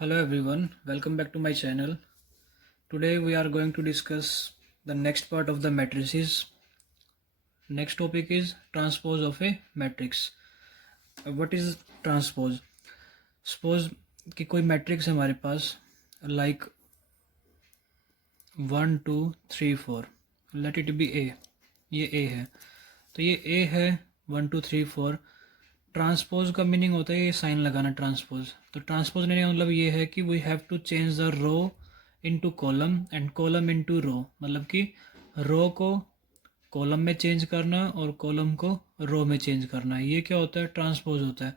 Hello everyone, welcome back to my channel. Today we are going to discuss the next part of the matrices. Next topic is transpose of a matrix. What is transpose? Suppose कि कोई matrix है हमारे पास like 1 2 3 4. Let it be A. ये A है, तो ये A है 1 2 3 4. Transpose का मीनिंग होता है ये साइन लगाना ट्रांसपोज. तो ट्रांसपोज लेने का मतलब ये है कि we have to change the row into column and column into row. मतलब कि रो को कॉलम में चेंज करना और कॉलम को रो में चेंज करना, ये क्या होता है? ट्रांसपोज होता है.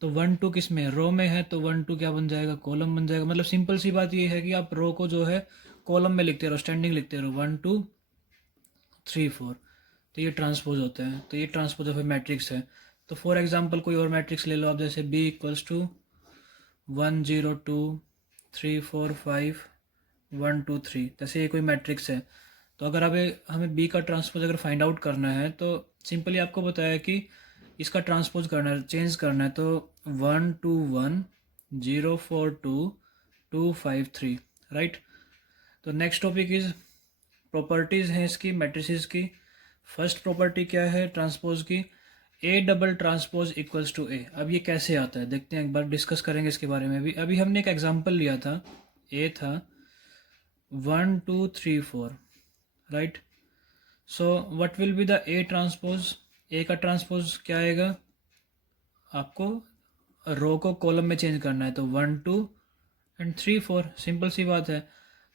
तो 1 2 किस में? रो में है, तो 1 2 क्या बन जाएगा? कॉलम बन जाएगा. मतलब सिंपल सी बात ये है कि आप रो को जो है कॉलम में लिखते रहो, स्टैंडिंग लिखते रहो 1 2 3 4. तो ये ट्रांसपोज होता है. तो ये ट्रांसपोज ऑफ ए मैट्रिक्स है. तो फॉर एग्जांपल कोई और मैट्रिक्स ले लो आप, जैसे B इक्वल्स टू 1 0 2 3 4 5 1 2 3. जैसे ये कोई मैट्रिक्स है, तो अगर हमें B का ट्रांसपोज अगर फाइंड आउट करना है तो सिंपली आपको बताया कि इसका ट्रांसपोज करना है, चेंज करना है. तो 1 2 1 0 4 2 2 5 3. राइट. तो नेक्स्ट टॉपिक इज प्रॉपर्टीज़ हैं इसकी मैट्रिसेस की. फर्स्ट प्रॉपर्टी क्या है ट्रांसपोज की? A double transpose equals to A. अब ये कैसे आता है देखते हैं, एक बार डिस्कस करेंगे इसके बारे में भी. अभी हमने एक एग्जांपल लिया था, ए था 1 2 3 4. Right. So what will be the A transpose? A का ट्रांसपोज क्या आएगा? आपको रो को कॉलम में चेंज करना है, तो 1 2 एंड 3 4. सिंपल सी बात है.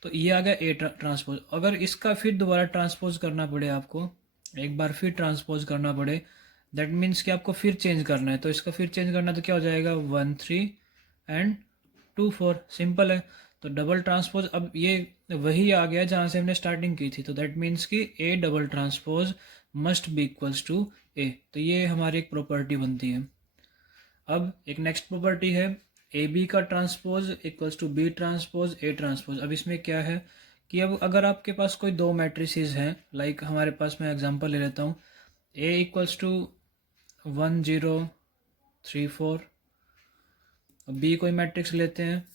तो ये आ गया ए ट्रांसपोज. अगर इसका फिर दोबारा ट्रांसपोज करना पड़े, आपको एक बार फिर ट्रांसपोज करना पड़े, दैट मीन्स कि आपको फिर चेंज करना है. तो इसका फिर चेंज करना तो क्या हो जाएगा? 1 3 एंड 2 4. सिंपल है. तो डबल ट्रांसपोज, अब ये वही आ गया जहाँ से हमने स्टार्टिंग की थी. तो दैट मीन्स कि A double transpose must be equals to A. तो ये हमारी एक प्रॉपर्टी बनती है. अब एक नेक्स्ट प्रॉपर्टी है ए बी का transpose equals to B transpose A transpose. अब इसमें क्या है कि अब अगर आपके पास कोई दो मैट्रिसेस हैं, लाइक हमारे पास, मैं एग्जांपल ले लेता हूँ, ए इक्वल्स टू 1 0 3 4. बी कोई मैट्रिक्स लेते हैं,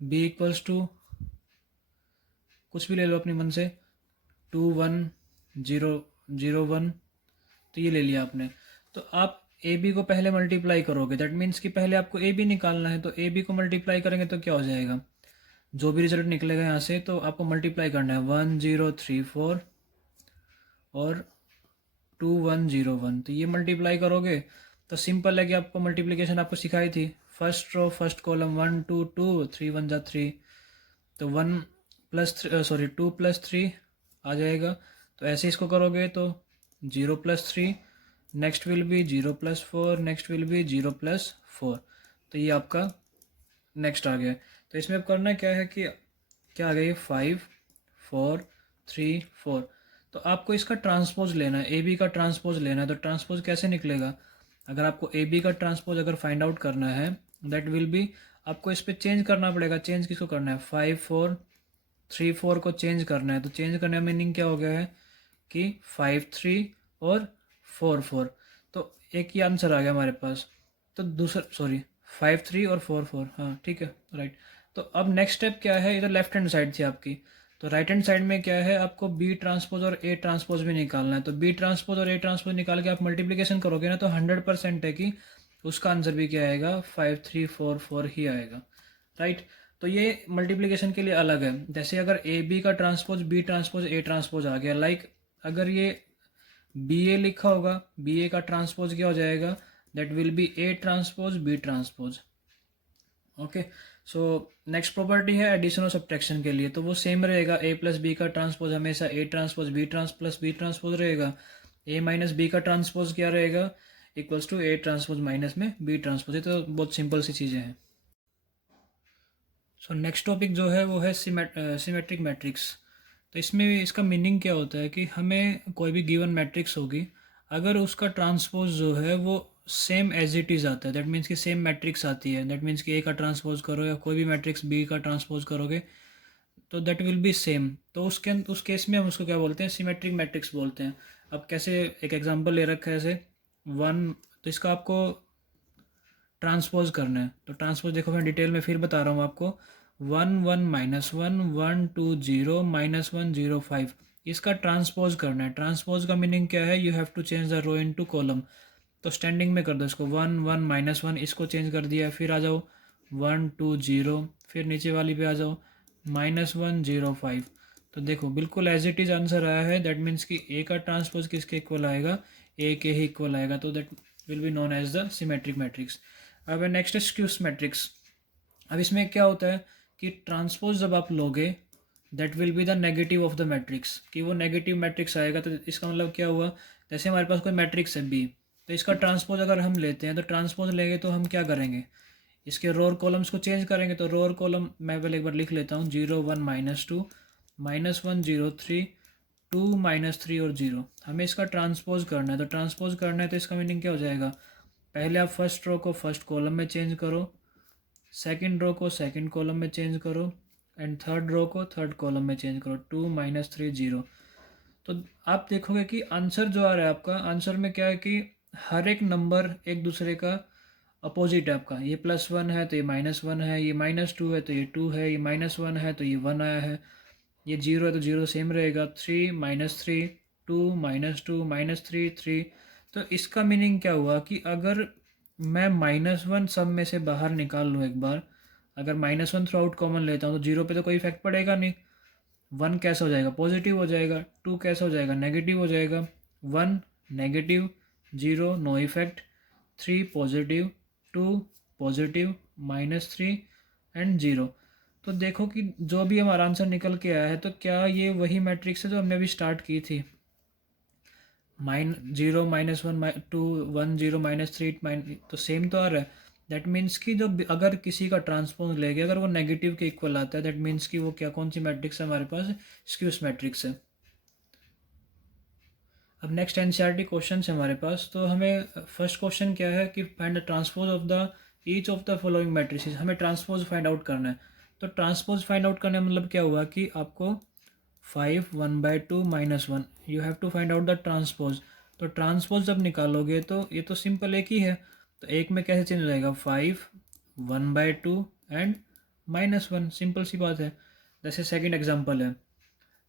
बी इक्वल्स टू कुछ भी ले लो अपनी मन से, 2 1 0 0 1. तो ये ले लिया आपने. तो आप ए बी को पहले मल्टीप्लाई करोगे, दैट मीन्स कि पहले आपको ए बी निकालना है. तो ए बी को मल्टीप्लाई करेंगे तो क्या हो जाएगा? जो भी रिजल्ट निकलेगा यहाँ से, तो आपको मल्टीप्लाई करना है 1 0 3 4 और 2 1 0 1. तो ये मल्टीप्लाई करोगे तो सिंपल है कि आपको मल्टीप्लिकेशन आपको सिखाई थी, फर्स्ट रो फर्स्ट कॉलम 1 2 2 3 1 जा 3. तो 1 प्लस 2 प्लस 3 आ जाएगा. तो ऐसे इसको करोगे तो 0 plus 3, next will be 0 plus 4, next will be 0 plus 4. तो ये आपका नेक्स्ट आ गया. तो इसमें अब करना क्या है कि क्या आ गया? 5 4 3 4. तो आपको इसका ट्रांसपोज लेना है, ए बी का ट्रांसपोज लेना है. तो ट्रांसपोज कैसे निकलेगा? अगर आपको ए बी का ट्रांसपोज अगर फाइंड आउट करना है, दैट विल बी, आपको इस पर चेंज करना पड़ेगा. चेंज किसको करना है? 5 4 3 4 को चेंज करना है. तो चेंज करने का मीनिंग क्या हो गया है कि 5 3 और 4 4. तो एक ही आंसर आ गया हमारे पास. तो दूसरा 5 3 और 4 4. हाँ ठीक है, राइट. तो अब नेक्स्ट स्टेप क्या है? इधर लेफ्ट हैंड साइड थी आपकी, तो राइट हैंड साइड में क्या है? आपको बी ट्रांसपोज और ए ट्रांसपोज भी निकालना है. तो बी ट्रांसपोज और ए ट्रांसपोज निकाल के आप मल्टीप्लिकेशन करोगे ना, तो 100% है कि उसका आंसर भी क्या आएगा? 5 3 4 4 ही आएगा. राइट. तो ये मल्टीप्लिकेशन के लिए अलग है. जैसे अगर ए बी का transpose B transpose A transpose आ गया, लाइक अगर ये बी ए लिखा होगा, बी ए का ट्रांसपोज क्या हो जाएगा? That will be A transpose B transpose. Okay. So next property है एडिशन और सब्ट्रैक्शन के लिए, तो वो सेम रहेगा. ए प्लस बी का ट्रांसपोज हमेशा A transpose B trans plus B transpose रहेगा. ए माइनस बी का ट्रांसपोज क्या रहेगा? Equals to A transpose minus में बी ट्रांसपोज. ये तो बहुत सिंपल सी चीज़ें हैं. सो नेक्स्ट टॉपिक जो है वो है सिमेट्रिक मैट्रिक्स. तो इसमें इसका मीनिंग क्या होता है कि हमें कोई भी गिवन मैट्रिक्स होगी, अगर उसका ट्रांसपोज जो है वो सेम एज इट इज़ आता है, दैट मीन्स कि सेम मैट्रिक्स आती है, दैट मीन्स कि ए का ट्रांसपोज करो या कोई भी मैट्रिक्स बी का ट्रांसपोज करोगे तो दैट विल बी सेम. तो उस केस में हम उसको क्या बोलते हैं? सिमेट्रिक मैट्रिक्स बोलते हैं. अब कैसे? एक एग्जांपल ले रखा है ऐसे 1. तो इसका आपको ट्रांसपोज करना है। तो ट्रांसपोज देखो मैं डिटेल में फिर बता रहा हूँ आपको। 1 1 -1 1 2 0 -1 0 5, इसका ट्रांसपोज करना है। ट्रांसपोज का मीनिंग क्या है, you have to change the row into column. तो स्टैंडिंग में कर दो इसको, 1 1 -1 इसको चेंज कर दिया, फिर आ जाओ 1 2 0, फिर नीचे वाली पे आ जाओ -1 0 5। तो देखो बिल्कुल एज इट इज़ आंसर आया है। दैट मीन्स कि ए का ट्रांसपोज किसके इक्वल आएगा, ए के ही इक्वल आएगा। तो that will be known as the symmetric matrix. अब नेक्स्ट है स्क्यूस मैट्रिक्स। अब इसमें क्या होता है कि ट्रांसपोज जब आप लोगे that will be the negative of the matrix, कि वो नेगेटिव मैट्रिक्स आएगा। तो इसका मतलब क्या हुआ, जैसे हमारे पास कोई मैट्रिक्स है बी, तो इसका ट्रांसपोज अगर हम लेते हैं तो ट्रांसपोज लेंगे तो हम क्या करेंगे, इसके रो और कॉलम्स को चेंज करेंगे। तो रो और कॉलम मैं पहले एक बार लिख लेता हूँ, 0 1 -2 -1 0 3 2 -3 और 0। हमें इसका ट्रांसपोज करना है। तो ट्रांसपोज करना है तो इसका मीनिंग क्या हो जाएगा, पहले आप फर्स्ट रो को फर्स्ट कॉलम में चेंज करो, सेकंड रो को सेकंड कॉलम में चेंज करो, एंड थर्ड रो को थर्ड कॉलम में चेंज करो, 2 -3 0। तो आप देखोगे कि आंसर जो आ रहा है आपका, आंसर में क्या है कि हर एक नंबर एक दूसरे का अपोजिट है आपका। ये +1 है तो ये -1 है, ये -2 है तो ये 2 है, ये -1 है तो ये 1 आया है, ये 0 है तो 0 सेम रहेगा, 3 -3 2 -2 -3 3। तो इसका मीनिंग क्या हुआ कि अगर मैं -1 सब में से बाहर निकाल लूँ एक बार, अगर -1 थ्रू आउट कॉमन लेता हूँ तो 0 पे तो कोई इफेक्ट पड़ेगा नहीं। 1 कैसा हो जाएगा, पॉजिटिव हो जाएगा। 2 कैसा हो जाएगा, नेगेटिव हो जाएगा। 1 negative, 0 no effect, 3 positive, 2 positive, -3 and 0। तो देखो कि जो भी हमारा आंसर निकल के आया है, तो क्या ये वही मैट्रिक्स है जो हमने अभी स्टार्ट की थी, -0 -1 2 1 0 -3 तो सेम तो आ रहा है। दैट मीन्स कि जो अगर किसी का ट्रांसपोज लेके अगर वो नेगेटिव के इक्वल आता है, दैट मीन्स कि वो क्या, कौन सी मैट्रिक्स है हमारे पास, स्क्यूस मैट्रिक्स है। अब नेक्स्ट एनसीईआरटी क्वेश्चन है हमारे पास। तो हमें फर्स्ट क्वेश्चन क्या है कि find the transpose of the each of the following matrices. हमें ट्रांसपोज फाइंड आउट करना है। तो ट्रांसपोज फाइंड आउट करने मतलब क्या हुआ कि आपको 5 1/2 -1, you have to find out the transpose. तो ट्रांसपोज जब निकालोगे तो ये तो सिंपल एक ही है, तो एक में कैसे चेंज हो जाएगा, 5 1/2 एंड -1, सिंपल सी बात है। जैसे सेकंड एग्जांपल है,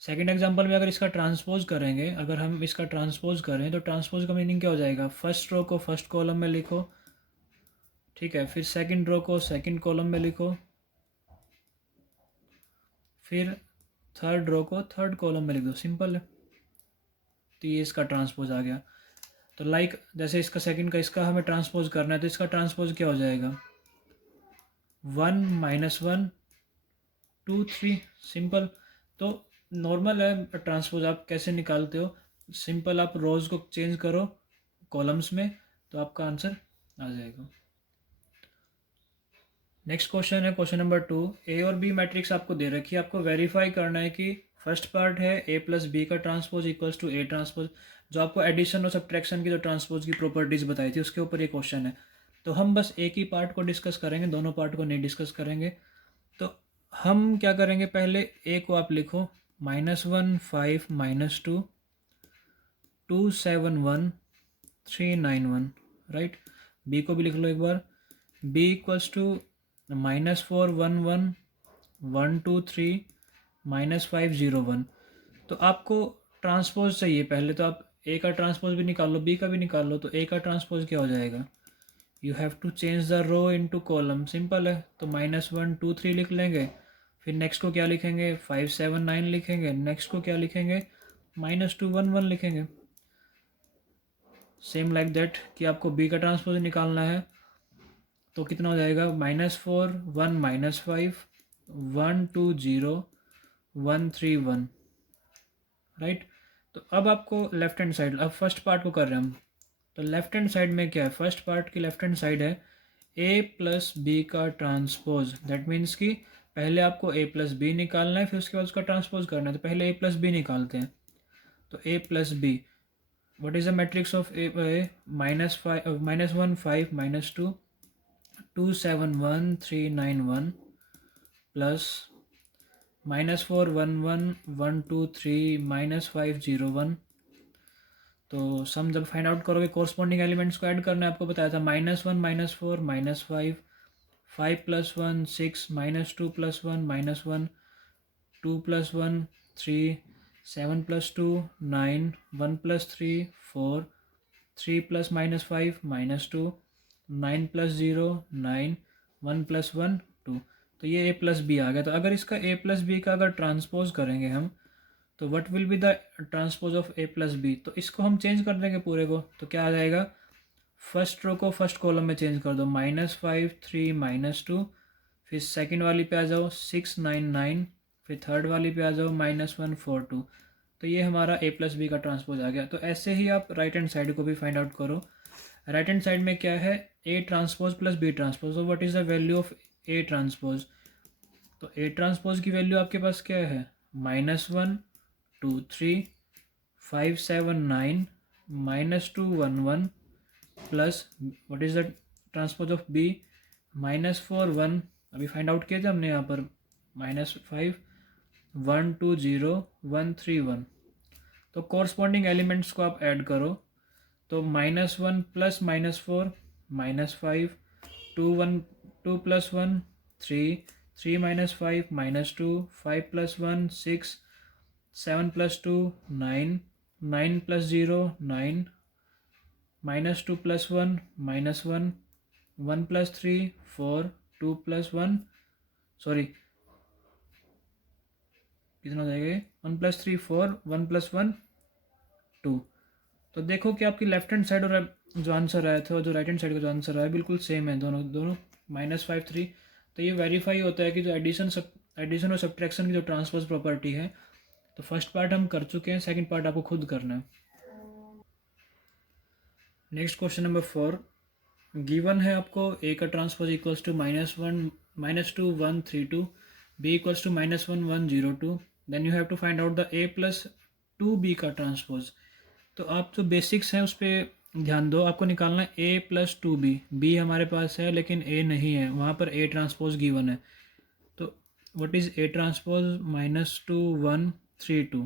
सेकंड एग्जांपल में अगर इसका ट्रांसपोज करेंगे, अगर हम इसका ट्रांसपोज करें तो ट्रांसपोज का मीनिंग क्या हो जाएगा, फर्स्ट रो को फर्स्ट कॉलम में लिखो, ठीक है, फिर सेकंड रो को सेकंड कॉलम में लिखो, फिर थर्ड रो को थर्ड कॉलम में लिख दो, सिंपल है। तो ये इसका ट्रांसपोज आ गया। तो लाइक जैसे इसका सेकंड का इसका हमें ट्रांसपोज करना है, तो इसका ट्रांसपोज क्या हो जाएगा, 1 -1 2 3, सिंपल। तो नॉर्मल है ट्रांसपोज, आप कैसे निकालते हो, सिंपल आप रोज को चेंज करो कॉलम्स में, तो आपका आंसर आ जाएगा। नेक्स्ट क्वेश्चन है क्वेश्चन नंबर 2। ए और बी मैट्रिक्स आपको दे रखी है, आपको वेरीफाई करना है कि फर्स्ट पार्ट है a + b का transpose equals to a transpose. जो आपको एडिशन और सब्ट्रैक्शन की जो ट्रांसपोज की प्रॉपर्टीज बताई थी उसके ऊपर ये क्वेश्चन है। तो हम बस एक ही पार्ट को डिस्कस करेंगे, दोनों पार्ट को नहीं डिस्कस करेंगे। तो हम क्या करेंगे, पहले a को आप लिखो -1 5 -2 2 7 1 3 9 1, राइट। b को भी लिख लो एक बार, b इक्वल्स टू -4 1 1 1 2 3 -5 0 1। तो आपको ट्रांसपोज चाहिए पहले, तो आप ए का ट्रांसपोज भी निकाल लो, बी का भी निकाल लो। तो ए का ट्रांसपोज क्या हो जाएगा, you have to change the row into column, simple है। तो -1 2 3 लिख लेंगे, फिर नेक्स्ट को क्या लिखेंगे, 5 7 9 लिखेंगे, नेक्स्ट को क्या लिखेंगे, -2 1 1 लिखेंगे। सेम लाइक दैट कि आपको बी का ट्रांसपोज निकालना है, तो कितना हो जाएगा, -4 1 -5 1 2 0 1 3 1, राइट। तो अब आपको लेफ्ट हैंड साइड, अब फर्स्ट पार्ट को कर रहे हैं हम। तो लेफ्ट हैंड साइड में क्या है, फर्स्ट पार्ट की लेफ्ट हैंड साइड है a + b का ट्रांसपोज। दैट मीन्स कि पहले आपको a + b निकालना है, फिर उसके बाद उसका ट्रांसपोज करना है। तो पहले a + b निकालते हैं। तो a + b, what is the matrix of a -1 5 -2 2 7 1 3 9 1 plus -4 1 1 1 2 3 -5 0 1। तो सम जब फाइंड आउट करोगे कोरस्पॉन्डिंग एलिमेंट्स को ऐड करना है, आपको बताया था -1 -4 -5, 5 + 1 6, -2 + 1 -1, 2 + 1 3, 7 + 2 9, 1 + 3 4, 3 + -5 -2, 9 + 0 9, 1 + 1 2। तो ये a + b आ गया। तो अगर इसका a + b का अगर ट्रांसपोज करेंगे हम, तो what will be the transpose of a + b। तो इसको हम चेंज कर देंगे पूरे को, तो क्या आ जाएगा, फर्स्ट रो को फर्स्ट कॉलम में चेंज कर दो, -5 3 -2, फिर सेकंड वाली पे आ जाओ 6 9 9, फिर थर्ड वाली पे आ जाओ -1 4 2। तो ये हमारा a + b का ट्रांसपोज आ गया। तो ऐसे ही आप राइट हैंड साइड को भी फाइंड आउट करो। राइट हैंड साइड में क्या है, a ट्रांसपोज + b ट्रांसपोज। तो what is the value of a transpose. तो a ट्रांसपोज की वैल्यू आपके पास क्या है, -1 2 3, 5 7 9, -2 1 1, plus what is the transpose of b, -4 1, अभी फाइंड आउट किया था हमने यहाँ पर, -5 1 2 0 1 3 1। तो कॉरस्पॉन्डिंग एलिमेंट्स को आप ऐड करो, तो -1 + -4 -5, 2 1 2 + 1 3, 3 -5 -2, 5 + 1 6, 7 + 2 9, 9 + 0 9, -2 + 1 -1, 1 + 3 4, 2 + 1, सॉरी कितना हो जाएगा ये, 1 + 3 4, 1 + 1 2। तो देखो कि आपकी लेफ्ट हैंड साइड और जो आंसर आया था और जो राइट हैंड साइड का जो आंसर आया बिल्कुल सेम है, दोनों दोनों -5 3। तो ये वेरीफाई होता है कि जो एडिशन और सब्ट्रैक्शन की जो ट्रांसपोज प्रॉपर्टी है। तो फर्स्ट पार्ट हम कर चुके हैं, सेकंड पार्ट आपको खुद करना है। नेक्स्ट क्वेश्चन नंबर 4, गिवन है आपको a का transpose equals to -1 -2 1 3 2, b equals to -1 1 0 2, then you have to find out the a + 2b का ट्रांसपोज। तो आप जो बेसिक्स हैं उस पर ध्यान दो, आपको निकालना है a + 2b। b हमारे पास है लेकिन a नहीं है, वहाँ पर a ट्रांसपोज गिवन है। तो व्हाट इज़ a ट्रांसपोज, -2 1 3 2।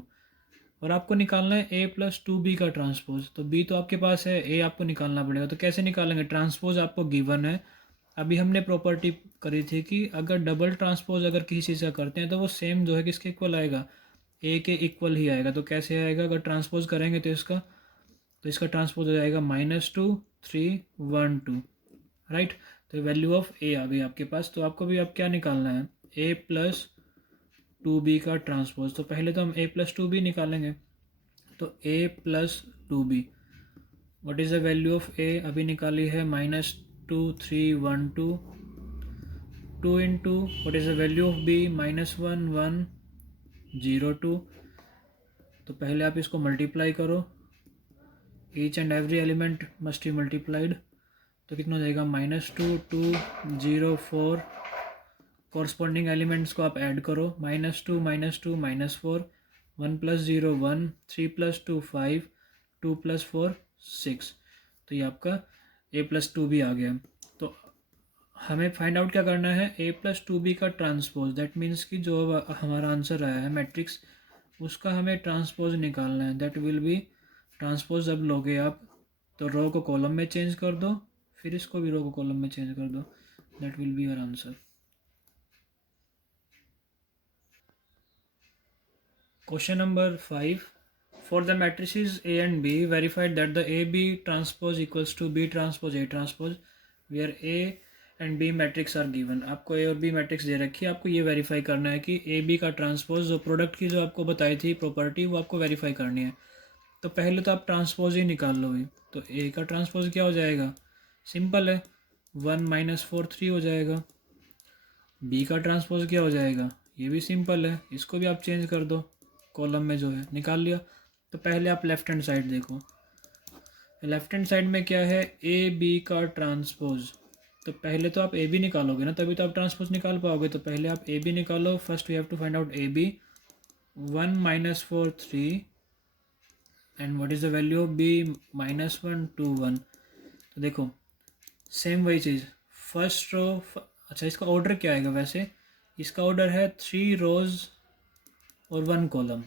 और आपको निकालना है a + 2b का ट्रांसपोज। तो b तो आपके पास है, a आपको निकालना पड़ेगा। तो कैसे निकालेंगे, ट्रांसपोज आपको गिवन है। अभी हमने प्रॉपर्टी करी थी कि अगर डबल ट्रांसपोज अगर किसी चीज़ का करते हैं तो वो सेम जो है किसके इक्वल आएगा, a के इक्वल ही आएगा। तो कैसे आएगा, अगर ट्रांसपोज करेंगे तो इसका ट्रांसपोज हो जाएगा -2 3 1 2, राइट। तो वैल्यू ऑफ a आ गई आपके पास। तो आपको भी अब क्या निकालना है, a + 2b का ट्रांसपोज। तो पहले तो हम a + 2b निकालेंगे। तो a + 2b, what is the value of a, अभी निकाली है -2 3 1 2, 2 into what is the value of b, -1 1 0 2। तो पहले आप इसको मल्टीप्लाई करो, each and every element must be multiplied. तो कितना हो जाएगा, -2 2 0 4। कॉरस्पॉन्डिंग एलिमेंट्स को आप ऐड करो, -2 -2 -4, 1 + 0 1, 3 + 2 5, 2 + 4 6। तो ये आपका a + 2b आ गया। तो हमें फाइंड आउट क्या करना है, a + 2b का ट्रांसपोज। दैट मीन्स कि जो हमारा आंसर आया है मैट्रिक्स, उसका हमें ट्रांसपोज निकालना है। That will B transpose. जब लोगे आप तो रो को कॉलम में चेंज कर दो, फिर इसको भी रो को कॉलम में चेंज कर दो। That will be your answer. Question number 5. For the matrices A and B, verified that the AB transpose equals to B transpose A transpose, where A and B matrix are given। आपको A और B matrix दे रखी है, आपको ये verify करना है कि ए B का ट्रांसपोज, जो प्रोडक्ट की जो आपको बताई थी प्रॉपर्टी, वो आपको वेरीफाई करनी है। तो पहले तो आप ट्रांसपोज ही निकाल लो भाई। तो A का ट्रांसपोज क्या हो जाएगा, सिंपल है, 1 -4 3 हो जाएगा। B का ट्रांसपोज क्या हो जाएगा, ये भी सिंपल है, इसको भी आप चेंज कर दो, कॉलम में जो है निकाल लिया। तो पहले आप लेफ्ट हैंड साइड देखो, लेफ्ट हैंड साइड में क्या है, ए बी का ट्रांसपोज। तो पहले तो आप ए बी निकालोगे ना, तभी तो आप ट्रांसपोज निकाल पाओगे। तो पहले आप ए बी निकालो। First we have to find out A B, 1 -4 3, and what is the value of B, -1 2 1। तो देखो सेम वही चीज़, फर्स्ट रो। अच्छा, इसका ऑर्डर क्या आएगा वैसे, इसका ऑर्डर है 3 रोज और 1 कॉलम।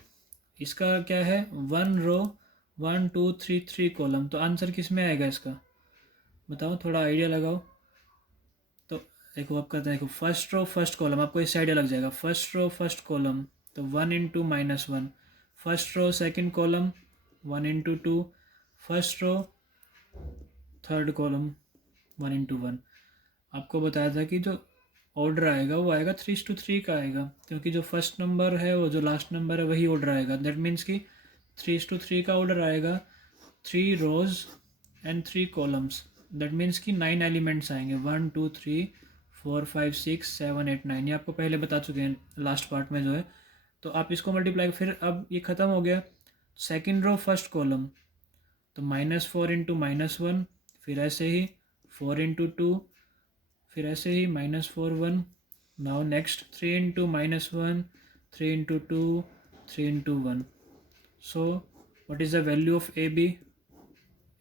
इसका क्या है, 1 रो 1 2 3 3 कॉलम, तो आंसर किस में आएगा इसका, बताओ, थोड़ा आइडिया लगाओ। तो देखो आप करते हैं, देखो फर्स्ट रो फर्स्ट कॉलम, आपको इससे आइडिया लग जाएगा। फर्स्ट रो फर्स्ट कॉलम तो 1 into -1, first row second column 1 into 2, first row third column 1 into 1। आपको बताया था कि जो ऑर्डर आएगा वो आएगा 3:3 का आएगा, क्योंकि जो फर्स्ट नंबर है वो जो लास्ट नंबर है वही ऑर्डर आएगा। दैट मीन्स कि 3:3 का ऑर्डर आएगा, 3 रोज एंड 3 कॉलम्स। दैट मीन्स कि 9 एलिमेंट्स आएंगे, 1 2 3 4 5 6 7 8 9। ये आपको पहले बता चुके हैं लास्ट पार्ट में जो है। तो आप इसको मल्टीप्लाई, फिर अब ये ख़त्म हो गया, सेकेंड रो फर्स्ट कॉलम तो -4 इंटू -1, फिर ऐसे ही 4 इंटू 2, फिर ऐसे ही -4 1। Now next 3 into -1, 3 into 2, 3 into 1। So what is the value of A B?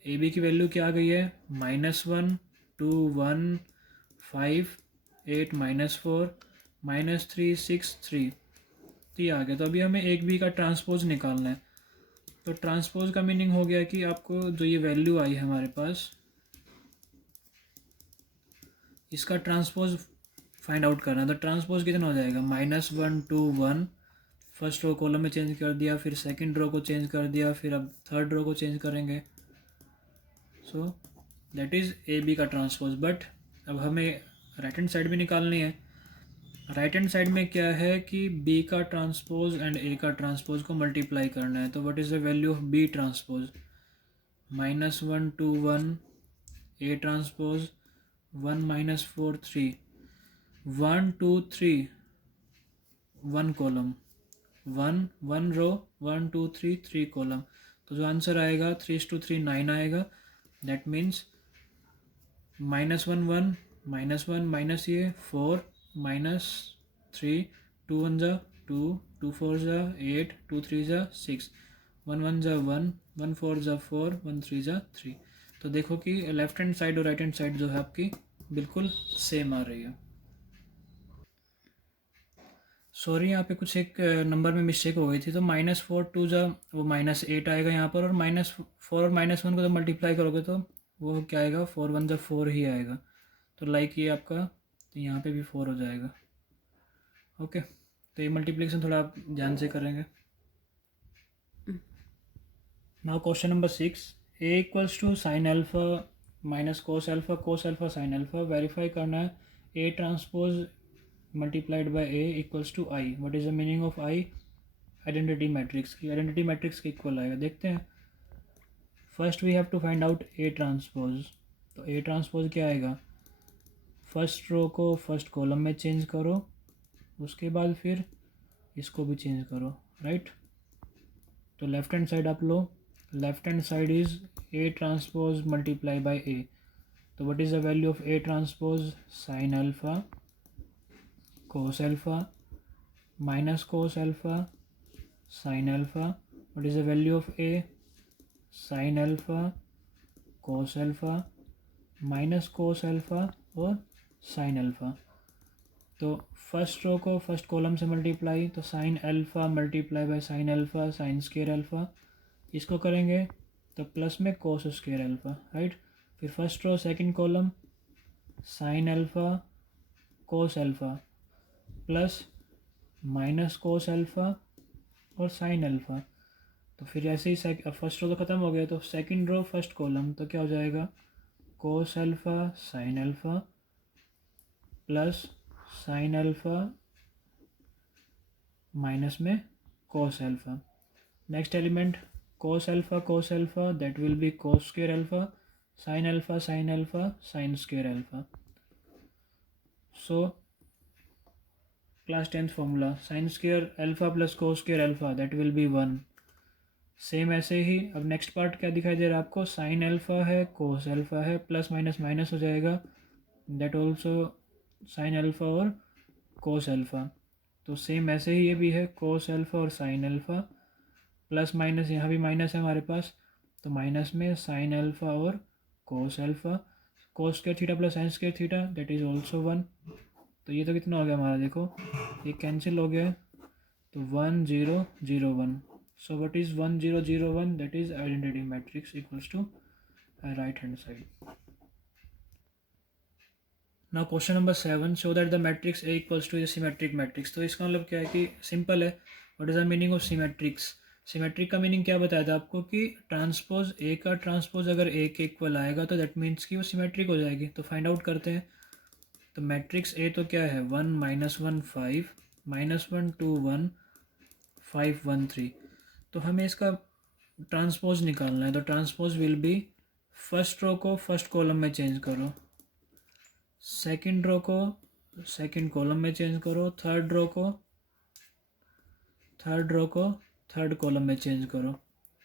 A B की वैल्यू क्या आ गई है, -1 2 1 5 8 -4 -3 6 3। तो ये आ गया। तो अभी हमें एक बी का ट्रांसपोज निकालना है। तो ट्रांसपोज का मीनिंग हो गया कि आपको जो ये वैल्यू आई है हमारे पास, इसका ट्रांसपोज फाइंड आउट करना है। तो ट्रांसपोज कितना हो जाएगा, -1 2 1, फर्स्ट रो कॉलम में चेंज कर दिया, फिर सेकंड रो को चेंज कर दिया, फिर अब थर्ड रो को चेंज करेंगे। So that is A B का ट्रांसपोज। बट अब हमें राइट हैंड साइड भी निकालनी है। राइट हैंड साइड में क्या है कि बी का ट्रांसपोज एंड ए का ट्रांसपोज को मल्टीप्लाई करना है। तो what is the value of B transpose, -1 2 1, A transpose 1 -4 3, 1 2 3 1 column, 1 row, 1 2 3 3 column. तो जो आंसर आएगा 3:3 9 आएगा। दैट मीन्स -1 1 -1 माइनस ये 4 -3, 2 1 जा 2, 2 4 जा 8, 2 3 जा 6, 1 1 जा 1, 1 4 जा 4, 1 3 जा 3। तो देखो कि लेफ्ट हैंड साइड और राइट हैंड साइड जो है आपकी बिल्कुल सेम आ रही है। सॉरी, यहाँ पे कुछ एक नंबर में मिस्टेक हो गई थी। तो -4 2 जा वो -8 आएगा यहाँ पर, और -4 और -1 को जब मल्टीप्लाई करोगे तो वो क्या आएगा, 4 1 जा 4 ही आएगा। तो लाइक ये आपका, तो यहाँ पे भी 4 हो जाएगा। ओके, तो ये मल्टीप्लिकेशन थोड़ा आप ध्यान से करेंगे। Now question number 6, A equals to sine alpha minus cos alpha sine alpha. Verify करना है A transpose multiplied by A equals to I. What is the meaning of I? Identity matrix की, identity matrix के equal आएगा। देखते हैं। First we have to find out A transpose. तो A transpose क्या आएगा, फर्स्ट रो को first column में चेंज करो, उसके बाद फिर इसको भी चेंज करो, राइट। तो लेफ्ट हैंड साइड आप लो, left hand side is A transpose multiply by A. तो what is the value of A transpose, sine alpha cos alpha minus cos alpha sine alpha. What is the value of A, sine alpha cos alpha minus cos alpha और sine alpha. तो first row को first column से multiply, तो sine alpha multiply by sine alpha sine square alpha. इसको करेंगे तो plus में कोस square alpha, right. फिर first row second column, sine alpha cos alpha plus minus cos alpha और साइन अल्फा। तो फिर ऐसे ही फर्स्ट रो तो ख़त्म हो गया, तो सेकंड रो फर्स्ट कॉलम तो क्या हो जाएगा, cos alpha sine alpha plus sine alpha minus में cos alpha. Next element cos alpha that will be cos square alpha sine alpha sine square alpha. So class 10th formula, sine square alpha plus cos square alpha that will be 1। Same ऐसे ही अब next part क्या दिखाई दे रहा है आपको, sine alpha है cos alpha है, प्लस माइनस माइनस हो जाएगा, दैट ऑल्सो साइन अल्फा और कोस अल्फा। तो सेम ऐसे ही ये भी है, कोस अल्फा और साइन अल्फा, प्लस माइनस यहाँ भी माइनस है हमारे पास, तो माइनस में साइन अल्फा और cos alpha, cos square theta plus sine square theta that is also 1। तो ये तो कितना हो गया हमारा, देखो ये कैंसिल हो गया, तो 1 0 0 1। So what is 1 0 0 1? That is identity matrix equals to right hand side. Now question number 7, show that the matrix A equals to a symmetric matrix. तो इसका मतलब क्या है कि सिंपल है. What is the meaning of symmetrics? Symmetric का meaning क्या बताया था आपको कि ट्रांसपोज ए का ट्रांसपोज अगर ए के इक्वल आएगा तो दैट मीन्स कि वो सिमेट्रिक हो जाएगी. तो फाइंड आउट करते हैं. तो मैट्रिक्स ए तो क्या है 1 -1 5 -1 2 1 5 1 3. तो हमें इसका ट्रांसपोज निकालना है. तो transpose will be first row को फर्स्ट कॉलम में चेंज करो, सेकंड रो को सेकंड कॉलम में चेंज करो, थर्ड रो को थर्ड कॉलम में चेंज करो.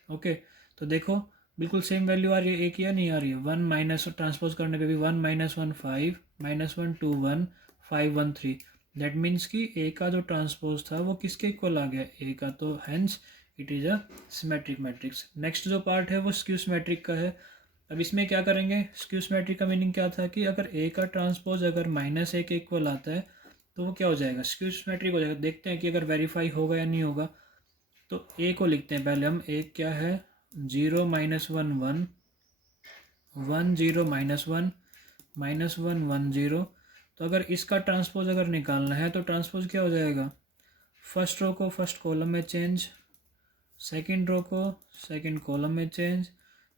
ओके. तो देखो बिल्कुल सेम वैल्यू आ रही है, एक या नहीं आ रही है. 1 माइनस ट्रांसपोज करने पे भी 1 -1 5 -1 2 1 5 1 3. दैट मीन्स कि ए का जो ट्रांसपोज था वो किसके इक्वल आ गया, ए का. तो hence it is a symmetric matrix. Next जो पार्ट है वो स्क्यू सिमेट्रिक का है. अब इसमें क्या करेंगे, स्क्यू सिमेट्रिक का मीनिंग क्या था कि अगर ए का ट्रांसपोज अगर -1 के इक्वल आता है तो वो क्या हो जाएगा, स्क्यू सिमेट्रिक हो जाएगा. देखते हैं कि अगर वेरीफाई होगा या नहीं होगा. तो ए को लिखते हैं पहले हम. ए क्या है 0 -1 1 1 0 -1 -1 1 0. तो अगर इसका ट्रांसपोज अगर निकालना है तो ट्रांसपोज क्या हो जाएगा, फर्स्ट रो को फर्स्ट कॉलम में चेंज, सेकंड रो को सेकंड कॉलम में चेंज,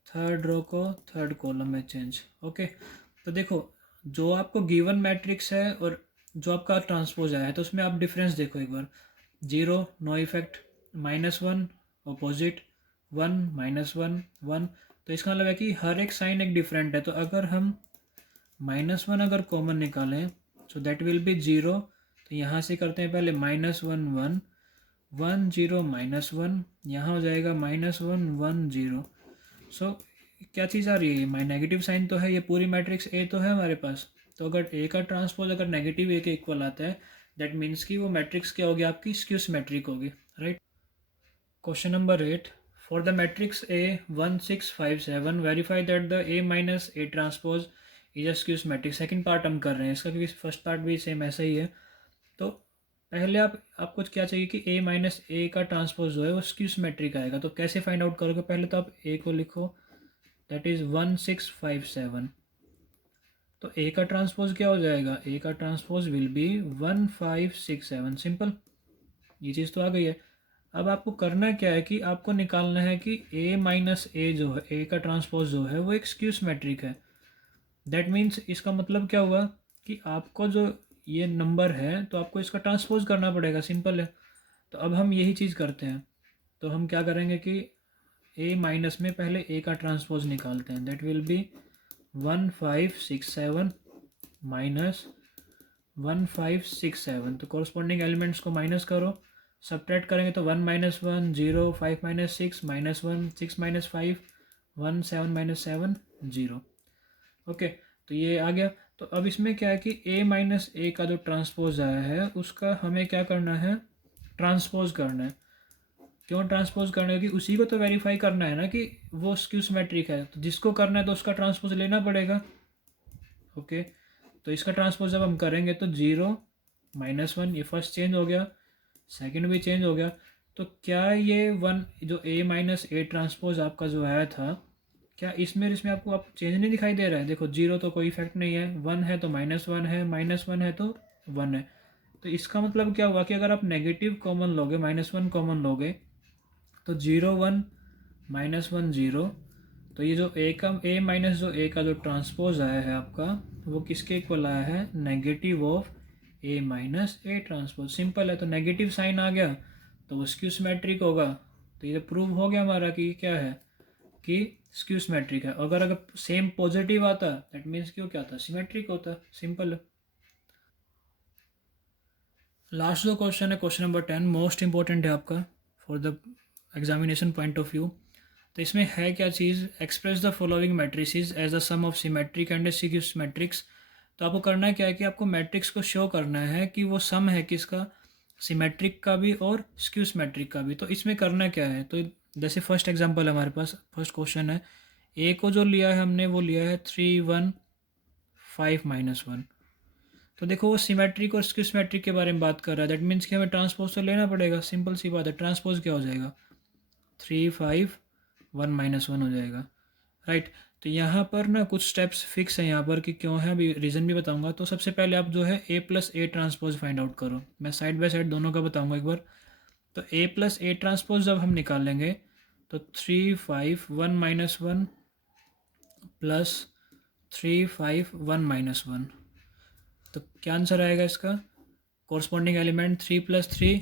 थर्ड रो को थर्ड कॉलम में चेंज. ओके. तो देखो जो आपको गिवन मैट्रिक्स है और जो आपका ट्रांसपोज आया है तो उसमें आप डिफरेंस देखो एक बार. 0 नो इफेक्ट, -1 अपोजिट, 1 -1 1. तो इसका मतलब है कि हर एक साइन एक डिफरेंट है. तो अगर हम -1 अगर कॉमन निकालें सो दैट विल बी 0. तो यहाँ से करते हैं पहले -1 1 1 0 -1, यहाँ हो जाएगा -1 1 0. सो क्या चीज़ आ रही है, माई नेगेटिव साइन तो है, ये पूरी मैट्रिक्स ए तो है हमारे पास. तो अगर ए का ट्रांसपोज अगर नेगेटिव ए के इक्वल आता है दैट मीन्स कि वो मैट्रिक्स क्या होगी आपकी, स्क्यू सिमेट्रिक होगी. Right. Question number 8, for the matrix A 1 6 5 7 verify that the A minus A transpose is a skew symmetric. Second part हम कर रहे हैं इसका क्योंकि फर्स्ट पार्ट भी सेम ऐसा ही है. तो पहले आपको क्या चाहिए कि a माइनस ए का ट्रांसपोज जो है वो स्क्यू सिमेट्रिक आएगा. तो कैसे फाइंड आउट करोगे, पहले तो आप a को लिखो, दैट इज़ 1 6 5 7. तो a का ट्रांसपोज क्या हो जाएगा, a का ट्रांसपोज विल बी 1 5 6 7. सिंपल, ये चीज़ तो आ गई है. अब आपको करना क्या है कि आपको निकालना है कि a माइनस ए जो है, a का ट्रांसपोज जो है वो एक स्क्यू सिमेट्रिक है. दैट मीन्स इसका मतलब क्या हुआ कि आपको जो ये नंबर है तो आपको इसका ट्रांसपोज करना पड़ेगा. सिंपल है. तो अब हम यही चीज़ करते हैं. तो हम क्या करेंगे कि a माइनस में पहले a का ट्रांसपोज निकालते हैं. That will be 1 5 6 7 minus 1 5 6 7. तो कॉरस्पॉन्डिंग एलिमेंट्स को माइनस करो, सब्ट्रैक्ट करेंगे तो 1 -1 0 5 -6 -1 6 -5 1 7 -7 0. ओके. तो ये आ गया. तो अब इसमें क्या है कि a माइनस ए का जो ट्रांसपोज आया है उसका हमें क्या करना है, ट्रांसपोज करना है. क्यों ट्रांसपोज करना है, कि उसी को तो वेरीफाई करना है ना कि वो स्क्यू सिमेट्रिक है. तो जिसको करना है तो उसका ट्रांसपोज लेना पड़ेगा. ओके. तो इसका ट्रांसपोज जब हम करेंगे तो 0 -1 ये फर्स्ट चेंज हो गया, सेकंड भी चेंज हो गया. तो क्या ये 1 जो a माइनस ए ट्रांसपोज आपका जो आया था, क्या इसमें आपको आप चेंज नहीं दिखाई दे रहा है. देखो 0 तो कोई इफेक्ट नहीं है, 1 है तो -1 है, -1 है तो 1 है. तो इसका मतलब क्या हुआ कि अगर आप नेगेटिव कॉमन लोगे, -1 कॉमन लोगे तो 0 1 -1 0. तो ये जो a माइनस जो a का जो ट्रांसपोज आया है आपका वो किसके इक्वल आया है, negative of a minus A transpose. Simple है. तो नेगेटिव साइन आ गया तो वो स्क्यू सिमेट्रिक होगा. तो ये प्रूव हो गया हमारा कि क्या है, कि स्क्यू सिमेट्रिक है. अगर सेम पॉजिटिव आता दैट मीन्स क्यों क्या था, सिमेट्रिक होता. सिंपल है. लास्ट जो क्वेश्चन है क्वेश्चन नंबर 10, मोस्ट इंपॉर्टेंट है आपका for the examination point of view. तो इसमें है क्या चीज़, express the following matrices as the sum of symmetric and skew matrix. तो आपको करना है क्या है कि आपको मैट्रिक्स को शो करना है कि वो सम है किसका, सिमेट्रिक का भी और स्क्यू सिमेट्रिक का भी. तो इसमें करना क्या है, तो जैसे फर्स्ट एग्जांपल है हमारे पास, फर्स्ट क्वेश्चन है, ए को जो लिया है हमने वो लिया है 3 1 5 -1. तो देखो वो सिमेट्रिक और स्क्यू सिमेट्रिक के बारे में बात कर रहा है. दैट मीन्स कि हमें ट्रांसपोज तो लेना पड़ेगा. सिंपल सी बात है. ट्रांसपोज क्या हो जाएगा, 3 5 1 -1 हो जाएगा, राइट। तो यहाँ पर ना कुछ स्टेप्स फिक्स हैं यहाँ पर कि क्यों है, अभी रीज़न भी बताऊँगा। तो सबसे पहले आप जो है A plus A transpose find out करो। मैं साइड बाय साइड दोनों का बताऊँगा एक बार। तो ए प्लस ए ट्रांसपोज जब हम निकालेंगे तो 3 5 1 -1 प्लस 3 5 1 -1, तो क्या आंसर आएगा इसका? Corresponding element 3 + 3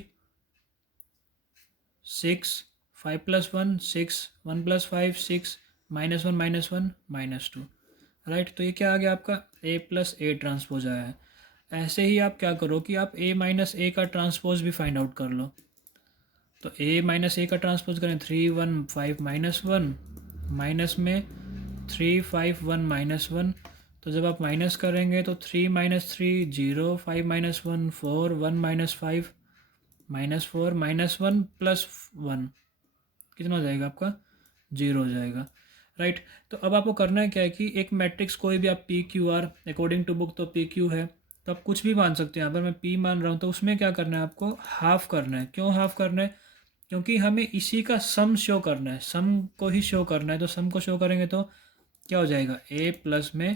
6, 5 + 1 6, 1 + 5 6, -1 -1 -2, right. तो ये क्या आ गया आपका? ए प्लस ए ट्रांसपोज आया है। ऐसे ही आप क्या करो कि आप ए माइनस ए का ट्रांसपोज भी फाइंड आउट कर लो। तो ए माइनस ए का ट्रांसपोज करें 3 1 5 -1 माइनस में 3 5 1 -1। तो जब आप माइनस करेंगे तो 3 - 3 0, 5 - 1 4, 1 - 5 -4, -1 + 1 कितना हो जाएगा आपका? 0 हो जाएगा, राइट। तो अब आपको करना है क्या है कि एक मैट्रिक्स कोई भी आप P Q R, according to book तो पी क्यू है, तो आप कुछ भी मान सकते हैं। यहाँ पर मैं पी मान रहा हूँ, तो उसमें क्या करना है आपको? हाफ करना है। क्यों हाफ करना है? क्योंकि हमें इसी का सम शो करना है, सम को ही शो करना है। तो सम को शो करेंगे तो क्या हो जाएगा? ए प्लस में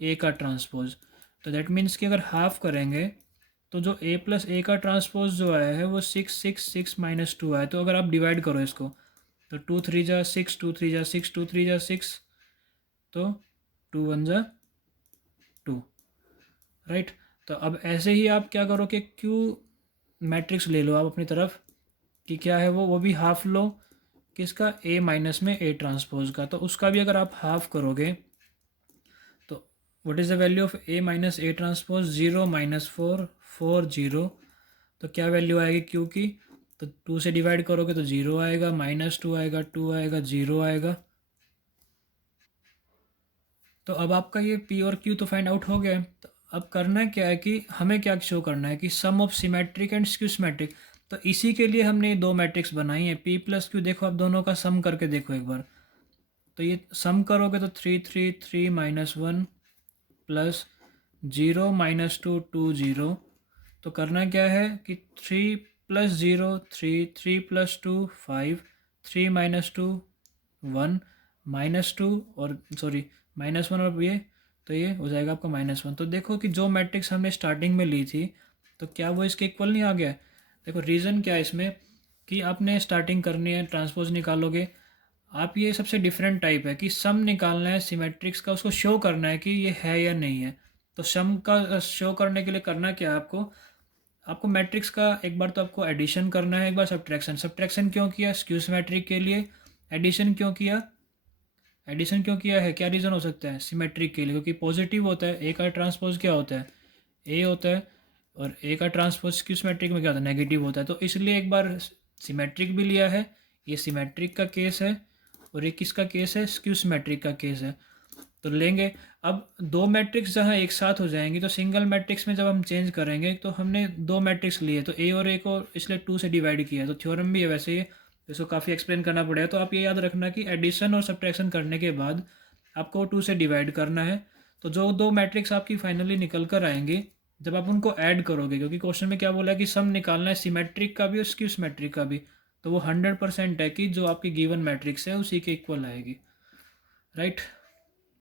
ए का ट्रांसपोज। तो दैट मीन्स कि अगर हाफ करेंगे तो जो ए प्लस ए का ट्रांसपोज जो आया है वो 6 6 6 -2 आया। तो अगर आप डिवाइड करो इसको तो 2 3 जा 6, 2 3 जा 6, 2 3 जा 6, तो 2 1 जा 2, राइट। तो अब ऐसे ही आप क्या करो कि क्यू मैट्रिक्स ले लो आप अपनी तरफ कि क्या है वो भी हाफ लो किसका? ए माइनस में ए ट्रांसपोज का। तो उसका भी अगर आप हाफ करोगे तो what is the value of A minus A transpose? 0 -4 4 0। तो क्या वैल्यू आएगी क्यू की? तो 2 से डिवाइड करोगे तो 0 आएगा, -2 आएगा, 2 आएगा, 0 आएगा। तो अब आपका ये पी और क्यू तो फाइंड आउट हो गया है। तो अब करना है क्या है कि हमें क्या शो करना है कि sum of symmetric and skew symmetric. तो इसी के लिए हमने ये दो मैट्रिक्स बनाई है पी प्लस क्यू। देखो आप दोनों का सम करके देखो एक बार। तो ये सम करोगे तो 3 3 3 -1 प्लस 0 -2 2 0। तो करना क्या है कि 3 + 0 3, 3 + 2 5, 3 -2 1, -2 और सॉरी -1 और ये, तो ये हो जाएगा आपका -1। तो देखो कि जो मैट्रिक्स हमने स्टार्टिंग में ली थी तो क्या वो इसके इक्वल नहीं आ गया? देखो रीज़न क्या है इसमें कि आपने स्टार्टिंग करनी है, ट्रांसपोज निकालोगे आप। ये सबसे डिफरेंट टाइप है कि सम निकालना है सिमेट्रिक्स का, उसको शो करना है कि ये है या नहीं है। तो सम का शो करने के लिए करना क्या है आपको? आपको मैट्रिक्स का एक बार तो आपको एडिशन करना है, एक बार सब्ट्रैक्शन। सब्ट्रैक्शन क्यों किया? स्क्यू सिमेट्रिक के लिए। एडिशन क्यों किया? एडिशन क्यों किया है? क्या रीज़न हो सकता है? सिमेट्रिक के लिए, क्योंकि पॉजिटिव होता है। ए का ट्रांसपोज क्या होता है? ए होता है। और ए का ट्रांसपोज स्क्यू सिमेट्रिक में क्या होता है? नेगेटिव होता है। तो इसलिए एक बार सिमेट्रिक भी लिया है। ये सिमेट्रिक का केस है और ये किसका केस है? स्क्यू सिमेट्रिक का केस है। तो लेंगे अब दो मैट्रिक्स जहाँ एक साथ हो जाएंगी तो सिंगल मैट्रिक्स में जब हम चेंज करेंगे तो हमने दो मैट्रिक्स लिए तो ए और ए को इसलिए 2 से डिवाइड किया। तो थ्योरम भी है वैसे ही, इसको काफ़ी एक्सप्लेन करना पड़ेगा। तो आप ये याद रखना कि एडिशन और सब्ट्रैक्शन करने के बाद आपको 2 से डिवाइड करना है। तो जो दो मैट्रिक्स आपकी फाइनली निकल कर आएंगी जब आप उनको ऐड करोगे, क्योंकि क्वेश्चन में क्या बोला है कि सम निकालना है सिमेट्रिक का भी और स्क्यू सिमेट्रिक का भी, तो वो 100% है कि जो आपकी गिवन मैट्रिक्स है उसी के इक्वल आएगी, राइट।